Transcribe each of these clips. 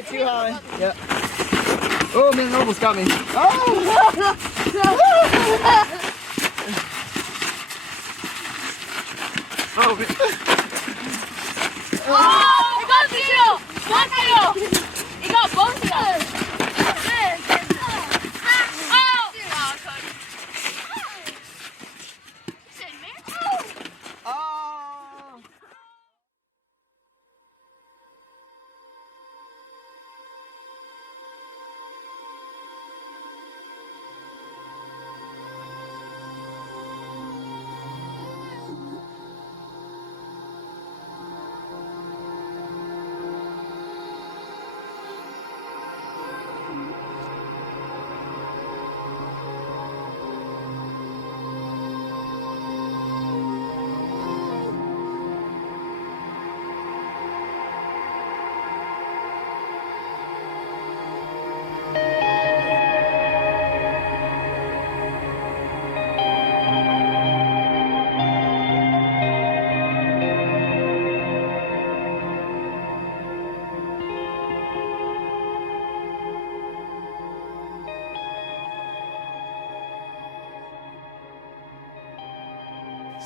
right, too high. Yep. Oh, man, almost got me. Oh! Oh, man. Oh, got you! Got you! He got both of us.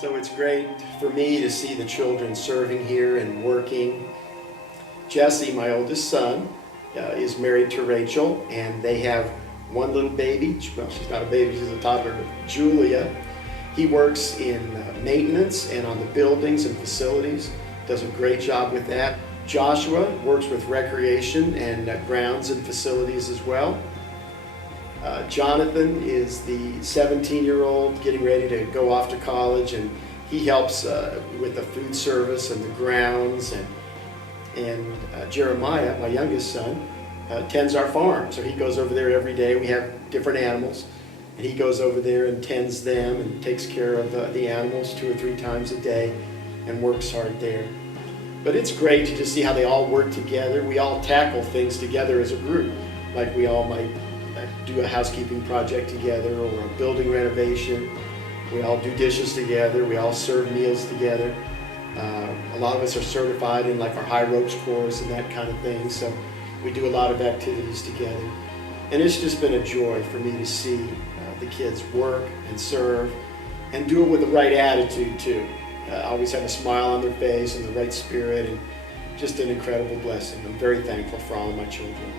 So it's great for me to see the children serving here and working. Jesse, my oldest son, is married to Rachel, and they have one little baby. Well, she's not a baby, she's a toddler, Julia. He works in maintenance and on the buildings and facilities, does a great job with that. Joshua works with recreation and grounds and facilities as well. Jonathan is the 17-year-old getting ready to go off to college, and he helps with the food service and the grounds. And Jeremiah, my youngest son, tends our farm. So he goes over there every day. We have different animals, and he goes over there and tends them and takes care of the animals 2 or 3 times a day and works hard there. But it's great to just see how they all work together. We all tackle things together as a group, like we all might do a housekeeping project together or a building renovation. We all do dishes together. We all serve meals together. A lot of us are certified in like our high ropes course and that kind of thing. So we do a lot of activities together. And it's just been a joy for me to see the kids work and serve and do it with the right attitude too. Always have a smile on their face and the right spirit, and just an incredible blessing. I'm very thankful for all of my children.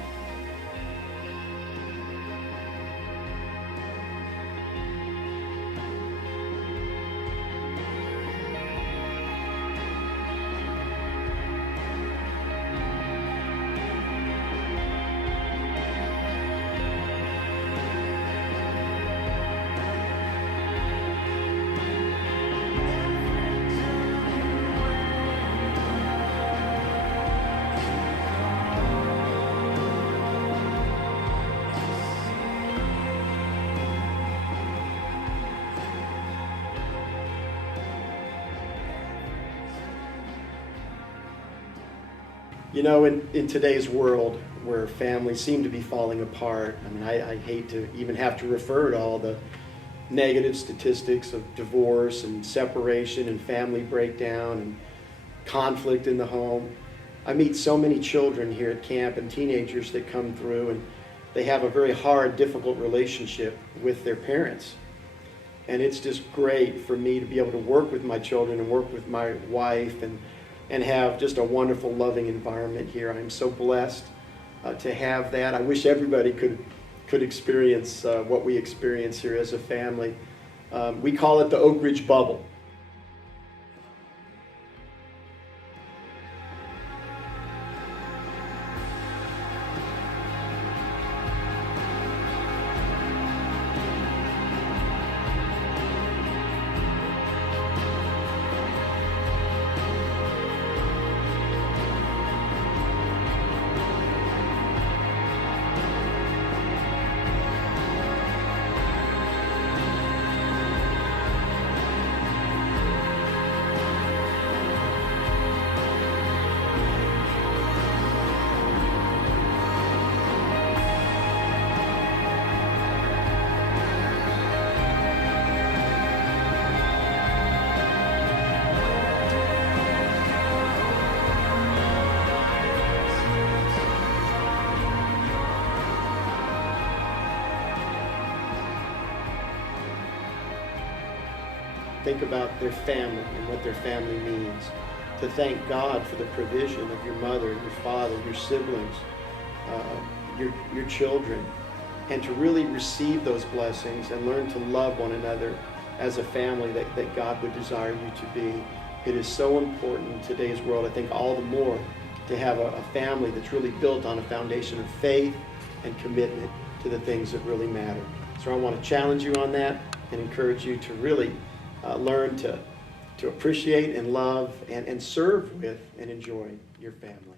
You know, in today's world where families seem to be falling apart, I mean, I hate to even have to refer to all the negative statistics of divorce and separation and family breakdown and conflict in the home. I meet so many children here at camp and teenagers that come through, and they have a very hard, difficult relationship with their parents. And it's just great for me to be able to work with my children and work with my wife and have just a wonderful, loving environment here. I'm so blessed to have that. I wish everybody could experience what we experience here as a family. We call it the Oakridge bubble. think about their family and what their family means, to thank God for the provision of your mother, your father, your siblings, your children, and to really receive those blessings and learn to love one another as a family that God would desire you to be. It is so important in today's world, I think all the more, to have a family that's really built on a foundation of faith and commitment to the things that really matter. So I want to challenge you on that and encourage you to really learn to appreciate and love and serve with and enjoy your family.